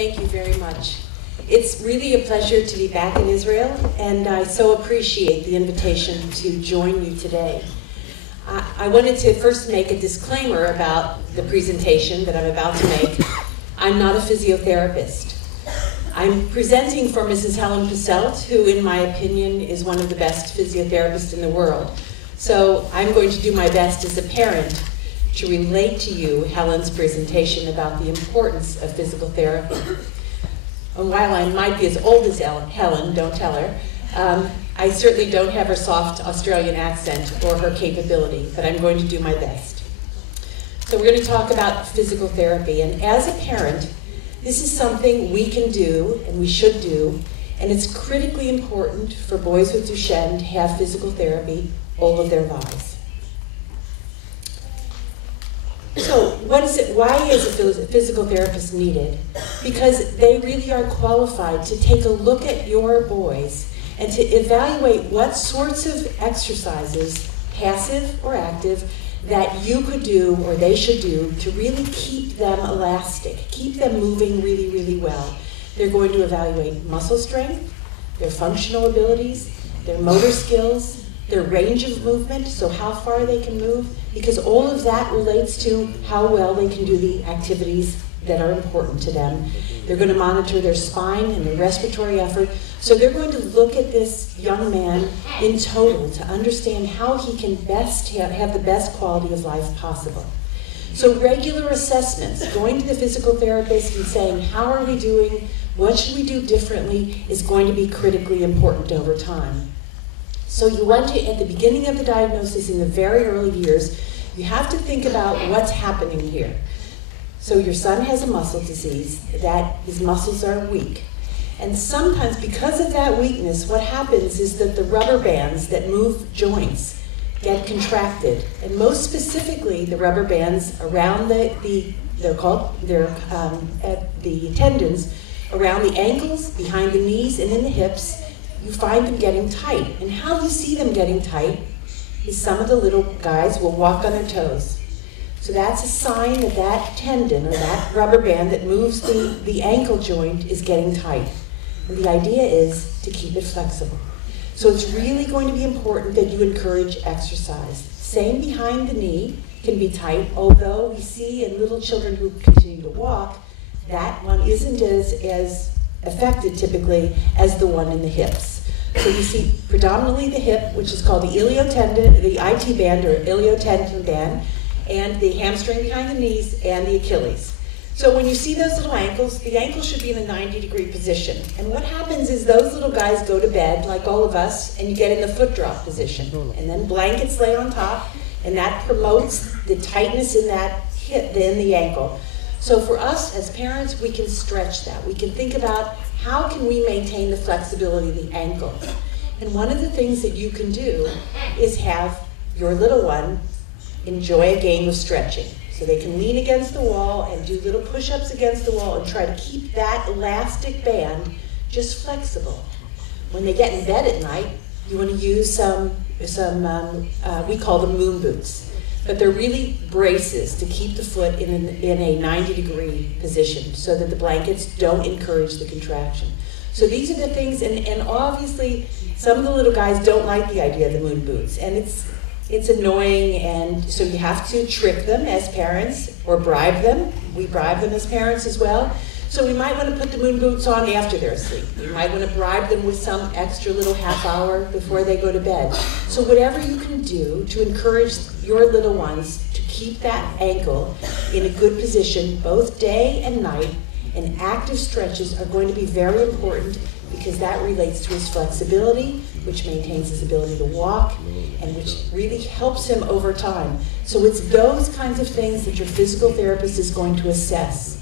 Thank you very much. It's really a pleasure to be back in Israel, and I so appreciate the invitation to join you today. I wanted to first make a disclaimer about the presentation that I'm about to make. I'm not a physiotherapist. I'm presenting for Mrs. Helen Pofseld, who in my opinion is one of the best physiotherapists in the world. So I'm going to do my best as a parent to relate to you Helen's presentation about the importance of physical therapy. And while I might be as old as Helen, don't tell her, I certainly don't have her soft Australian accent or her capability, but I'm going to do my best. So we're going to talk about physical therapy, and as a parent, this is something we can do and we should do, and it's critically important for boys with Duchenne to have physical therapy all of their lives. So what is it? Why is a physical therapist needed? Because they really are qualified to take a look at your boys and to evaluate what sorts of exercises, passive or active, that you could do or they should do to really keep them elastic, keep them moving really, really well. They're going to evaluate muscle strength, their functional abilities, their motor skills, their range of movement, so how far they can move, because all of that relates to how well they can do the activities that are important to them. They're going to monitor their spine and their respiratory effort. So they're going to look at this young man in total to understand how he can best have the best quality of life possible. So regular assessments, going to the physical therapist and saying, how are we doing? What should we do differently is going to be critically important over time. So you want to, at the beginning of the diagnosis in the very early years, you have to think about what's happening here. So your son has a muscle disease, that his muscles are weak. And sometimes because of that weakness, what happens is that the rubber bands that move joints get contracted. And most specifically, the rubber bands around the tendons, around the ankles, behind the knees, and in the hips, you find them getting tight. And how you see them getting tight is some of the little guys will walk on their toes. So that's a sign that that tendon or that rubber band that moves the ankle joint is getting tight. And the idea is to keep it flexible. So it's really going to be important that you encourage exercise. Same behind the knee can be tight, although we see in little children who continue to walk, that one isn't as affected typically as the one in the hips. So you see predominantly the hip, which is called the iliotendon, the IT band or iliotendon band, and the hamstring behind the knees and the Achilles. So when you see those little ankles, the ankle should be in a 90-degree position. And what happens is those little guys go to bed, like all of us, and you get in the foot drop position. And then blankets lay on top, and that promotes the tightness in that hip, in the ankle. So for us as parents, we can stretch that. We can think about how can we maintain the flexibility of the ankle. And one of the things that you can do is have your little one enjoy a game of stretching. So they can lean against the wall and do little push-ups against the wall and try to keep that elastic band just flexible. When they get in bed at night, you want to use we call them moon boots. But they're really braces to keep the foot in a 90-degree position so that the blankets don't encourage the contraction. So these are the things, and obviously some of the little guys don't like the idea of the moon boots, and it's annoying, and so you have to trick them as parents or bribe them. We bribe them as parents as well. So we might want to put the moon boots on after they're asleep. We might want to bribe them with some extra little half hour before they go to bed. So whatever you can do to encourage your little ones to keep that ankle in a good position both day and night, and active stretches are going to be very important because that relates to his flexibility, which maintains his ability to walk, and which really helps him over time. So it's those kinds of things that your physical therapist is going to assess.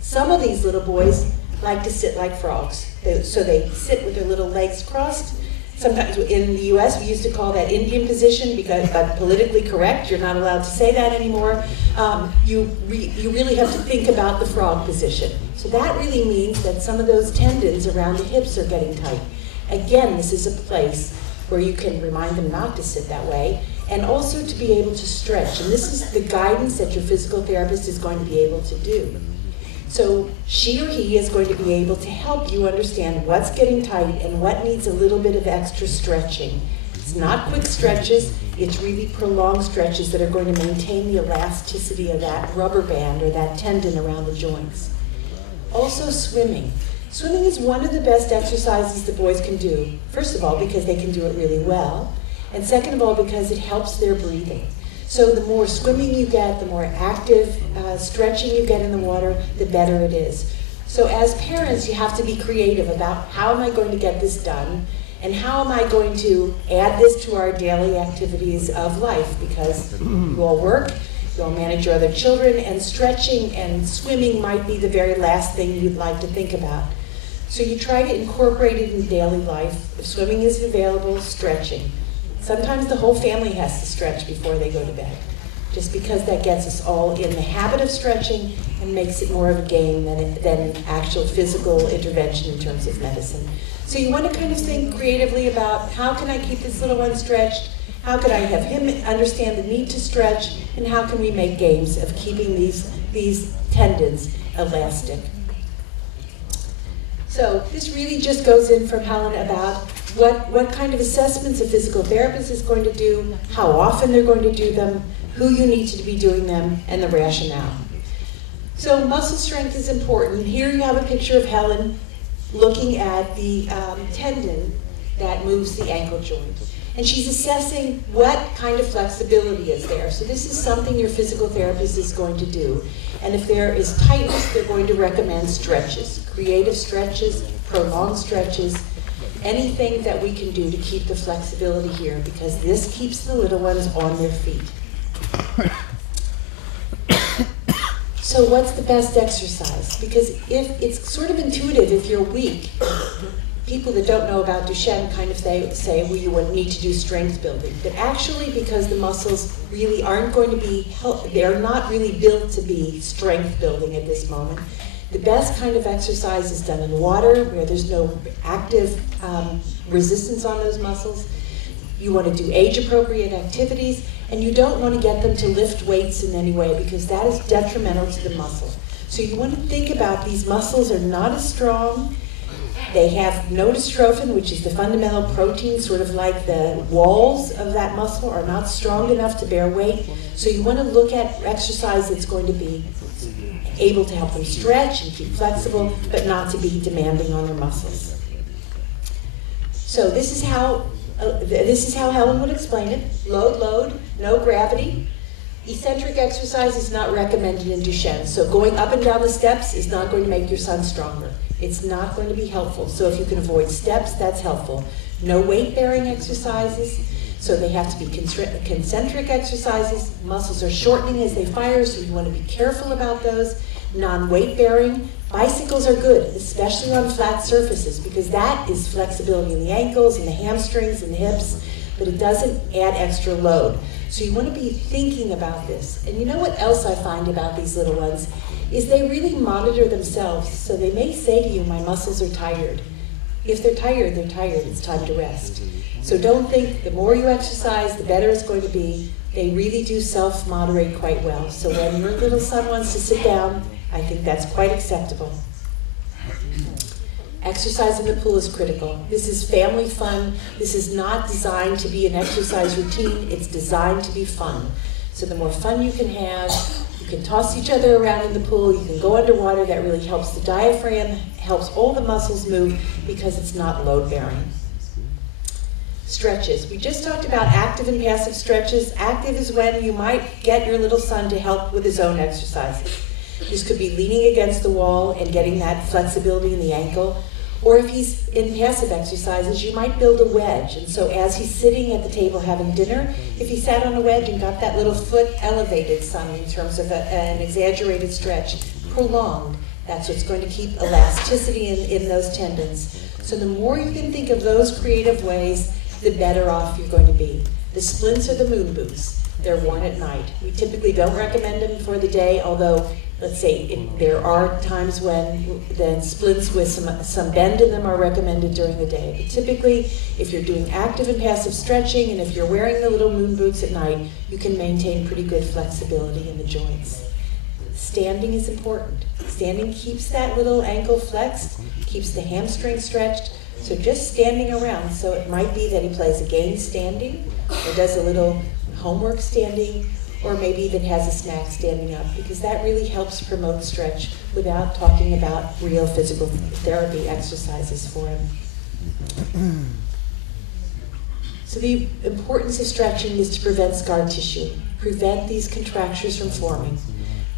Some of these little boys like to sit like frogs. So they sit with their little legs crossed. Sometimes in the US we used to call that Indian position because politically correct, you're not allowed to say that anymore. You really have to think about the frog position. So that really means that some of those tendons around the hips are getting tight. Again, this is a place where you can remind them not to sit that way and also to be able to stretch. And this is the guidance that your physical therapist is going to be able to do. So she or he is going to be able to help you understand what's getting tight and what needs a little bit of extra stretching. It's not quick stretches, it's really prolonged stretches that are going to maintain the elasticity of that rubber band or that tendon around the joints. Also swimming. Swimming is one of the best exercises the boys can do. First of all, because they can do it really well, and second of all, because it helps their breathing. So the more swimming you get, the more active stretching you get in the water, the better it is. So as parents, you have to be creative about how am I going to get this done, and how am I going to add this to our daily activities of life, because you all work, you all manage your other children, and stretching and swimming might be the very last thing you'd like to think about. So you try to incorporate it in daily life. If swimming is available, stretching. Sometimes the whole family has to stretch before they go to bed, just because that gets us all in the habit of stretching and makes it more of a game than an actual physical intervention in terms of medicine. So you want to kind of think creatively about how can I keep this little one stretched, how could I have him understand the need to stretch, and how can we make games of keeping these tendons elastic. So this really just goes in from Helen about what kind of assessments a physical therapist is going to do, how often they're going to do them, who you need to be doing them, and the rationale. So muscle strength is important. Here you have a picture of Helen looking at the tendon that moves the ankle joint. And she's assessing what kind of flexibility is there. So this is something your physical therapist is going to do. And if there is tightness, they're going to recommend stretches, creative stretches, prolonged stretches, anything that we can do to keep the flexibility here, because this keeps the little ones on their feet. So what's the best exercise? Because if it's sort of intuitive, if you're weak, people that don't know about Duchenne kind of say, well, you would need to do strength building. But actually, because the muscles really aren't going to be, they're not really built to be strength building at this moment. The best kind of exercise is done in water, where there's no active resistance on those muscles. You want to do age-appropriate activities, and you don't want to get them to lift weights in any way, because that is detrimental to the muscle. So you want to think about these muscles are not as strong. They have no dystrophin, which is the fundamental protein, sort of like the walls of that muscle are not strong enough to bear weight. So you want to look at exercise that's going to be able to help them stretch and keep flexible, but not to be demanding on their muscles. So this is how Helen would explain it. Load, load, no gravity. Eccentric exercise is not recommended in Duchenne. So going up and down the steps is not going to make your son stronger. It's not going to be helpful. So if you can avoid steps, that's helpful. No weight-bearing exercises. So they have to be concentric exercises. Muscles are shortening as they fire, so you want to be careful about those. Non-weight-bearing. Bicycles are good, especially on flat surfaces, because that is flexibility in the ankles and the hamstrings and the hips, but it doesn't add extra load. So you want to be thinking about this. And you know what else I find about these little ones is they really monitor themselves. So they may say to you, my muscles are tired. If they're tired, they're tired. It's time to rest. So don't think the more you exercise, the better it's going to be. They really do self-moderate quite well. So when your little son wants to sit down, I think that's quite acceptable. Exercise in the pool is critical. This is family fun. This is not designed to be an exercise routine. It's designed to be fun. So the more fun you can have, you can toss each other around in the pool, you can go underwater. That really helps the diaphragm, helps all the muscles move because it's not load-bearing. Stretches. We just talked about active and passive stretches. Active is when you might get your little son to help with his own exercises. This could be leaning against the wall and getting that flexibility in the ankle. Or if he's in passive exercises, you might build a wedge. And so as he's sitting at the table having dinner, if he sat on a wedge and got that little foot elevated some in terms of an exaggerated stretch, prolonged, that's what's going to keep elasticity in those tendons. So the more you can think of those creative ways, the better off you're going to be. The splints are the moon boots. They're worn at night. We typically don't recommend them for the day, although let's say there are times when the splints with some bend in them are recommended during the day. But typically, if you're doing active and passive stretching, and if you're wearing the little moon boots at night, you can maintain pretty good flexibility in the joints. standing is important. Standing keeps that little ankle flexed, keeps the hamstring stretched. So just standing around. So it might be that he plays a game standing, or does a little homework standing, or maybe even has a snack standing up, because that really helps promote stretch without talking about real physical therapy exercises for him. So the importance of stretching is to prevent scar tissue, prevent these contractures from forming.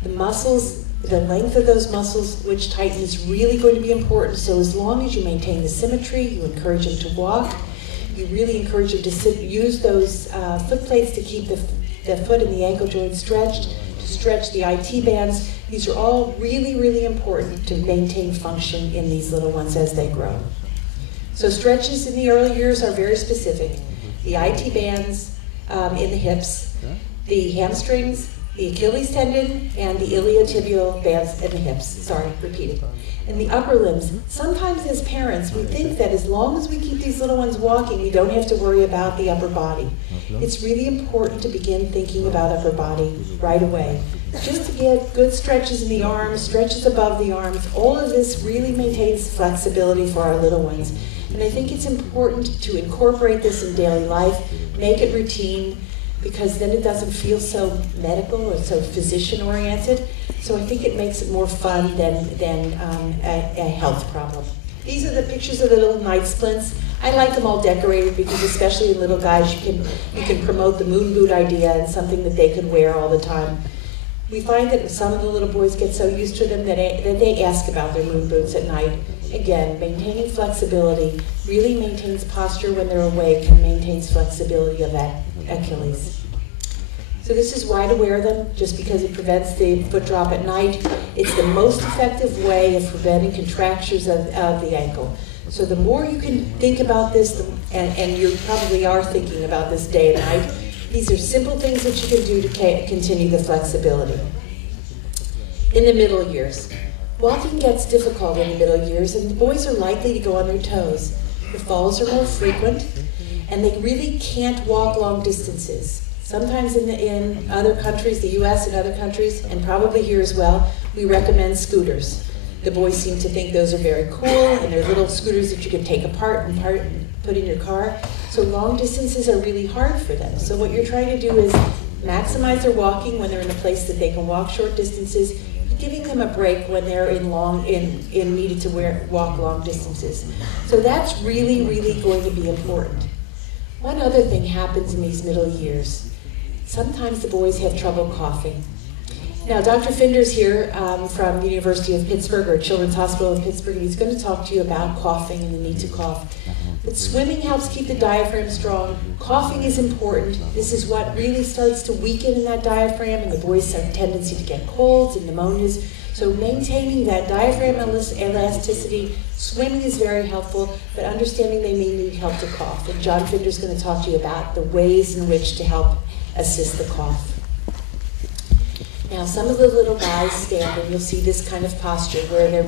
The muscles, the length of those muscles which tighten is really going to be important, so as long as you maintain the symmetry, you encourage him to walk, you really encourage him to use those foot plates to keep the foot and the ankle joint stretched, to stretch the IT bands. These are all really, really important to maintain function in these little ones as they grow. So stretches in the early years are very specific. The IT bands in the hips, the hamstrings, the Achilles tendon, and the iliotibial bands in the hips. Sorry, repeating. And the upper limbs. Sometimes as parents, we think that as long as we keep these little ones walking, we don't have to worry about the upper body. It's really important to begin thinking about upper body right away. Just to get good stretches in the arms, stretches above the arms, all of this really maintains flexibility for our little ones. And I think it's important to incorporate this in daily life, make it routine, because then it doesn't feel so medical or so physician-oriented. So I think it makes it more fun than a health problem. These are the pictures of the little night splints. I like them all decorated because especially in little guys, you can promote the moon boot idea and something that they could wear all the time. We find that some of the little boys get so used to them that they ask about their moon boots at night. Again, maintaining flexibility really maintains posture when they're awake and maintains flexibility of that Achilles. So this is why to wear them, just because it prevents the foot drop at night. It's the most effective way of preventing contractures of the ankle. So the more you can think about this, and you probably are thinking about this day and night, these are simple things that you can do to continue the flexibility. In the middle years, walking gets difficult in the middle years, and the boys are likely to go on their toes. The falls are more frequent, and they really can't walk long distances. Sometimes in other countries, the US and other countries, and probably here as well, we recommend scooters. The boys seem to think those are very cool, and they're little scooters that you can take apart and put in your car. So long distances are really hard for them. So what you're trying to do is maximize their walking when they're in a place that they can walk short distances, giving them a break when they're needed to walk long distances. So that's really, really going to be important. One other thing happens in these middle years. Sometimes the boys have trouble coughing. Now, Dr. Finder's here from the University of Pittsburgh, or Children's Hospital of Pittsburgh, and he's going to talk to you about coughing and the need to cough. But swimming helps keep the diaphragm strong. Coughing is important. This is what really starts to weaken in that diaphragm, and the boys have a tendency to get colds and pneumonias. So maintaining that diaphragm elasticity, swimming is very helpful, but understanding they may need help to cough. And John Finder's going to talk to you about the ways in which to help assist the cough. Now, some of the little guys standing, you'll see this kind of posture where they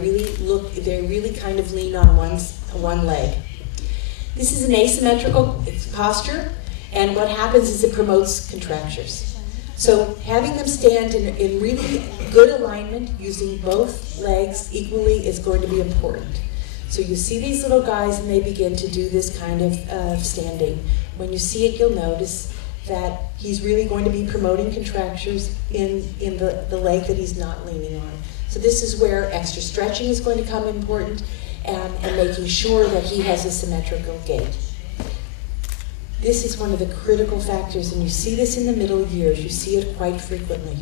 really kind of lean on one leg. This is an asymmetrical posture, and what happens is it promotes contractures. So having them stand in really good alignment, using both legs equally, is going to be important. So you see these little guys and they begin to do this kind of standing. When you see it, you'll notice that he's really going to be promoting contractures in the leg that he's not leaning on. So this is where extra stretching is going to come important, and making sure that he has a symmetrical gait. This is one of the critical factors, and you see this in the middle years. You see it quite frequently.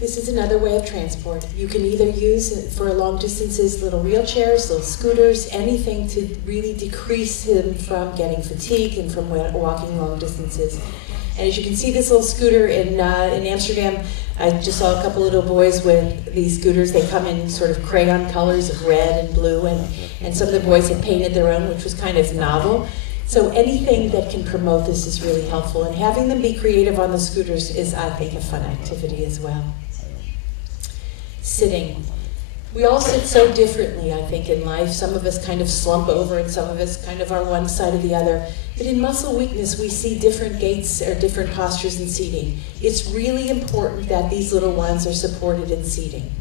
This is another way of transport. You can either use, for long distances, little wheelchairs, little scooters, anything to really decrease him from getting fatigue and from walking long distances. And as you can see, this little scooter in Amsterdam, I just saw a couple little boys with these scooters. They come in sort of crayon colors of red and blue, and some of the boys had painted their own, which was kind of novel. So anything that can promote this is really helpful, and having them be creative on the scooters is, I think, a fun activity as well. Sitting. We all sit so differently, I think, in life. Some of us kind of slump over and some of us kind of are one side or the other. But in muscle weakness, we see different gaits or different postures in seating. It's really important that these little ones are supported in seating.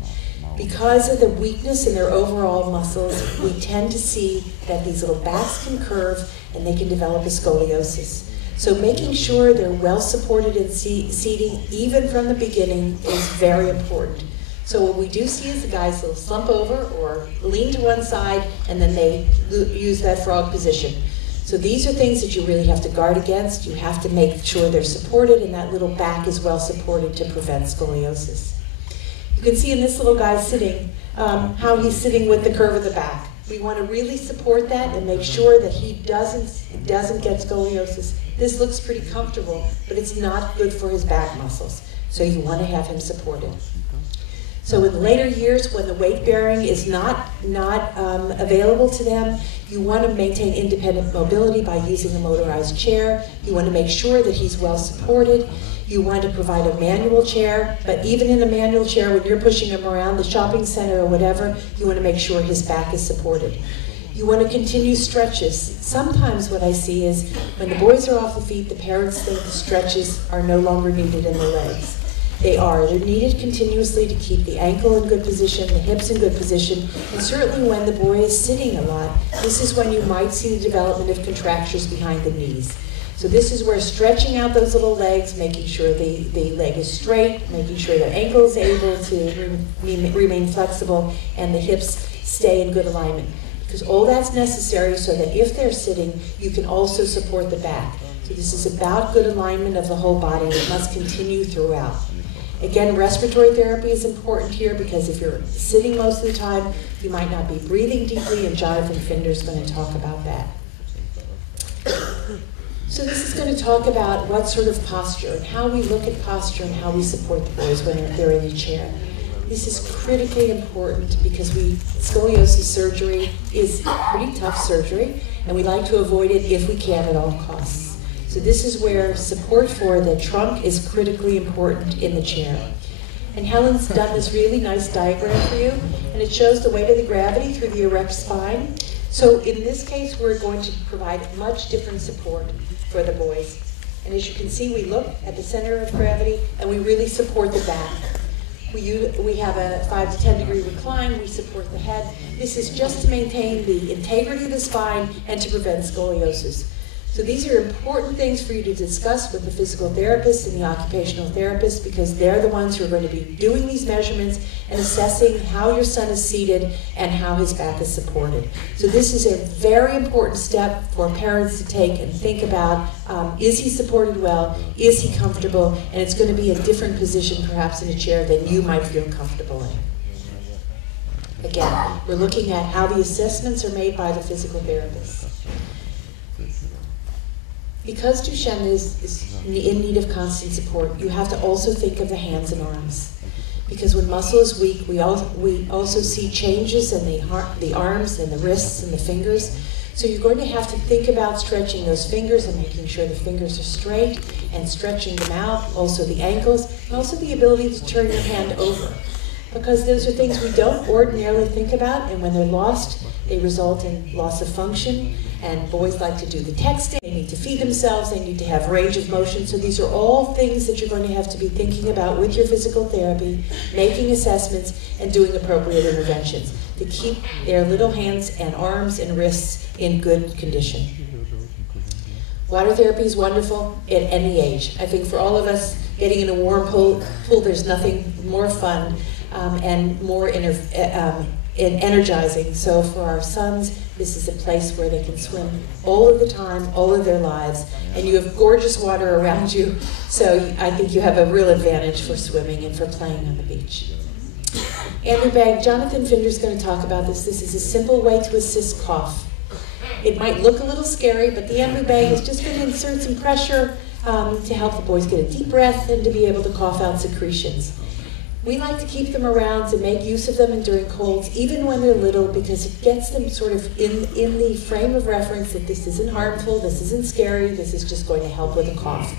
Because of the weakness in their overall muscles, we tend to see that these little backs can curve and they can develop a scoliosis. So making sure they're well supported in seating, even from the beginning, is very important. So what we do see is the guys will slump over or lean to one side and then they use that frog position. So these are things that you really have to guard against. You have to make sure they're supported and that little back is well supported to prevent scoliosis. You can see in this little guy sitting, how he's sitting with the curve of the back. We want to really support that and make sure that he doesn't get scoliosis. This looks pretty comfortable, but it's not good for his back muscles. So you want to have him supported. So in later years, when the weight bearing is not available to them, you want to maintain independent mobility by using a motorized chair. You want to make sure that he's well supported. You want to provide a manual chair, but even in a manual chair, when you're pushing him around the shopping center or whatever, you want to make sure his back is supported. You want to continue stretches. Sometimes what I see is when the boys are off the feet, the parents think the stretches are no longer needed in the legs. They are. They're needed continuously to keep the ankle in good position, the hips in good position, and certainly when the boy is sitting a lot, this is when you might see the development of contractures behind the knees. So this is where stretching out those little legs, making sure the leg is straight, making sure the ankle is able to remain flexible, and the hips stay in good alignment. Because all that's necessary so that if they're sitting, you can also support the back. So this is about good alignment of the whole body, and it must continue throughout. Again, respiratory therapy is important here because if you're sitting most of the time, you might not be breathing deeply, and Jonathan Finder's going to talk about that. So this is going to talk about what sort of posture and how we look at posture and how we support the boys when they're in the chair. This is critically important because scoliosis surgery is pretty tough surgery, and we like to avoid it if we can at all costs. So this is where support for the trunk is critically important in the chair. And Helen's done this really nice diagram for you, and it shows the weight of the gravity through the erect spine. So in this case, we're going to provide much different support for the boys. And as you can see, we look at the center of gravity, and we really support the back. We have a 5 to 10 degree recline, we support the head. This is just to maintain the integrity of the spine and to prevent scoliosis. So these are important things for you to discuss with the physical therapist and the occupational therapist because they're the ones who are going to be doing these measurements and assessing how your son is seated and how his back is supported. So this is a very important step for parents to take and think about, is he supported well, is he comfortable, and it's going to be a different position perhaps in a chair than you might feel comfortable in. Again, we're looking at how the assessments are made by the physical therapist. Because Duchenne is in need of constant support, you have to also think of the hands and arms. Because when muscle is weak, we also see changes in the arms and the wrists and the fingers. So you're going to have to think about stretching those fingers and making sure the fingers are straight and stretching them out, also the ankles, and also the ability to turn your hand over. Because those are things we don't ordinarily think about, and when they're lost, they result in loss of function. And boys like to do the texting, they need to feed themselves, they need to have range of motion. So these are all things that you're going to have to be thinking about with your physical therapy, making assessments, and doing appropriate interventions to keep their little hands and arms and wrists in good condition. Water therapy is wonderful at any age. I think for all of us, getting in a warm pool there's nothing more fun and more energizing. So for our sons, this is a place where they can swim all of the time, all of their lives, and you have gorgeous water around you, so I think you have a real advantage for swimming and for playing on the beach. Andrew Bag, Jonathan Finder's going to talk about this. This is a simple way to assist cough. It might look a little scary, but the Andrew Bag is just going to insert some pressure to help the boys get a deep breath and to be able to cough out secretions. We like to keep them around to make use of them during colds, even when they're little, because it gets them sort of in the frame of reference that this isn't harmful, this isn't scary, this is just going to help with a cough.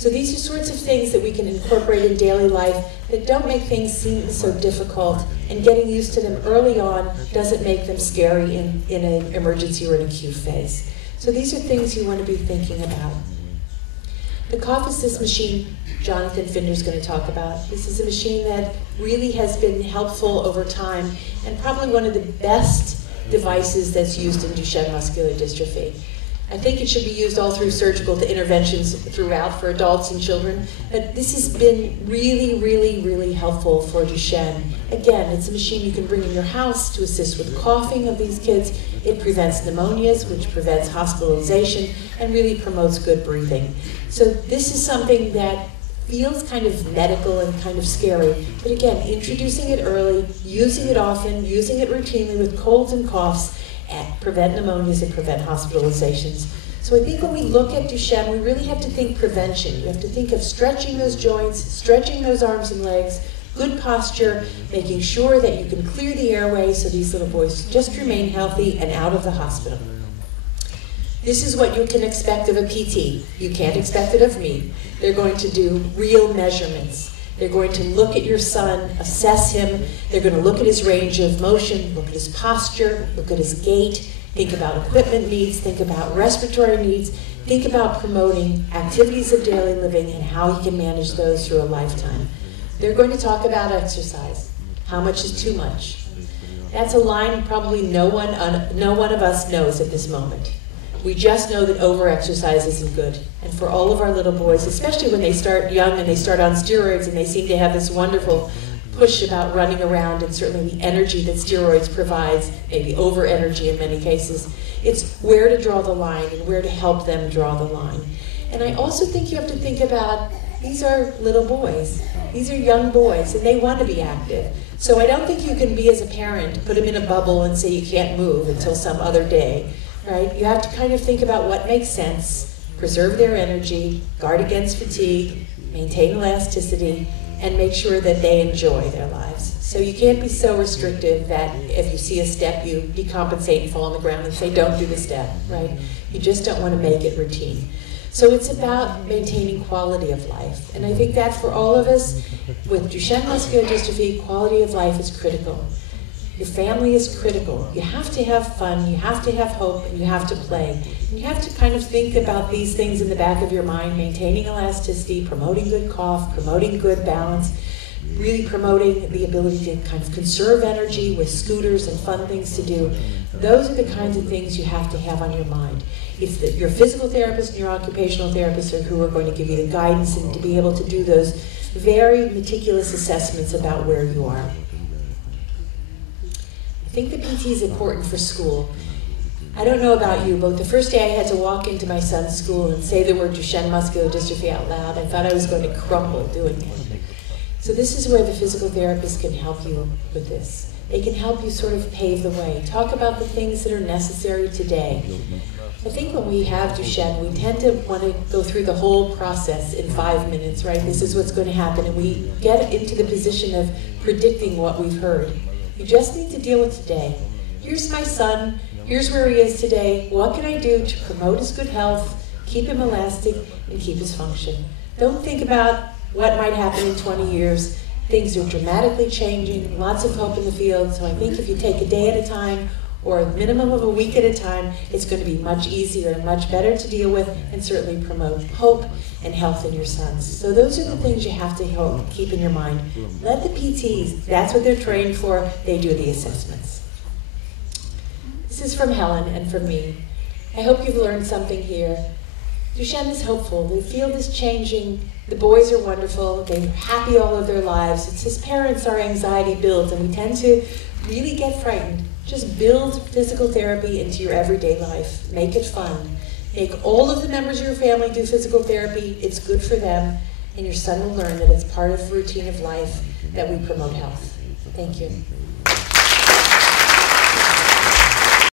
So these are sorts of things that we can incorporate in daily life that don't make things seem so difficult, and getting used to them early on doesn't make them scary in an emergency or an acute phase. So these are things you want to be thinking about. The cough assist machine Jonathan Finder's going to talk about. This is a machine that really has been helpful over time, and probably one of the best devices that's used in Duchenne muscular dystrophy. I think it should be used all through surgical interventions throughout for adults and children, but this has been really, really, really helpful for Duchenne. Again, it's a machine you can bring in your house to assist with coughing of these kids. It prevents pneumonias, which prevents hospitalization, and really promotes good breathing. So this is something that feels kind of medical and kind of scary, but again, introducing it early, using it often, using it routinely with colds and coughs, and prevent pneumonias and prevent hospitalizations. So I think when we look at Duchenne, we really have to think prevention. You have to think of stretching those joints, stretching those arms and legs, good posture, making sure that you can clear the airway so these little boys just remain healthy and out of the hospital. This is what you can expect of a PT. You can't expect it of me. They're going to do real measurements. They're going to look at your son, assess him. They're going to look at his range of motion, look at his posture, look at his gait, think about equipment needs, think about respiratory needs, think about promoting activities of daily living and how he can manage those through a lifetime. They're going to talk about exercise. How much is too much? That's a line probably no one of us knows at this moment. We just know that over-exercise isn't good. And for all of our little boys, especially when they start young and they start on steroids and they seem to have this wonderful push about running around, and certainly the energy that steroids provides, maybe over-energy in many cases, it's where to draw the line and where to help them draw the line. And I also think you have to think about, these are little boys. These are young boys, and they want to be active. So I don't think you can be, as a parent, put them in a bubble and say you can't move until some other day. Right? You have to kind of think about what makes sense, preserve their energy, guard against fatigue, maintain elasticity, and make sure that they enjoy their lives. So you can't be so restrictive that if you see a step, you decompensate and fall on the ground and say, don't do the step, right? You just don't want to make it routine. So it's about maintaining quality of life. And I think that for all of us, with Duchenne muscular dystrophy, quality of life is critical. Your family is critical. You have to have fun, you have to have hope, and you have to play. And you have to kind of think about these things in the back of your mind, maintaining elasticity, promoting good cough, promoting good balance, really promoting the ability to kind of conserve energy with scooters and fun things to do. Those are the kinds of things you have to have on your mind. It's your physical therapist and your occupational therapist are who are going to give you the guidance and to be able to do those very meticulous assessments about where you are. I think the PT is important for school. I don't know about you, but the first day I had to walk into my son's school and say the word Duchenne muscular dystrophy out loud, I thought I was going to crumble doing it. So this is where the physical therapist can help you with this. They can help you sort of pave the way. Talk about the things that are necessary today. I think when we have Duchenne, we tend to want to go through the whole process in 5 minutes, right? This is what's going to happen, and we get into the position of predicting what we've heard. You just need to deal with today. Here's my son, here's where he is today. What can I do to promote his good health, keep him elastic, and keep his function? Don't think about what might happen in 20 years. Things are dramatically changing, lots of hope in the field, so I think if you take a day at a time, or a minimum of a week at a time, it's going to be much easier and much better to deal with, and certainly promote hope and health in your sons. So those are the things you have to keep in your mind. Let the PTs, that's what they're trained for, they do the assessments. This is from Helen and from me. I hope you've learned something here. Duchenne is hopeful. The field is changing. The boys are wonderful. They're happy all of their lives. It's as parents, our anxiety builds, and we tend to really get frightened. Just build physical therapy into your everyday life. Make it fun. Make all of the members of your family do physical therapy. It's good for them, and your son will learn that it's part of the routine of life that we promote health. Thank you.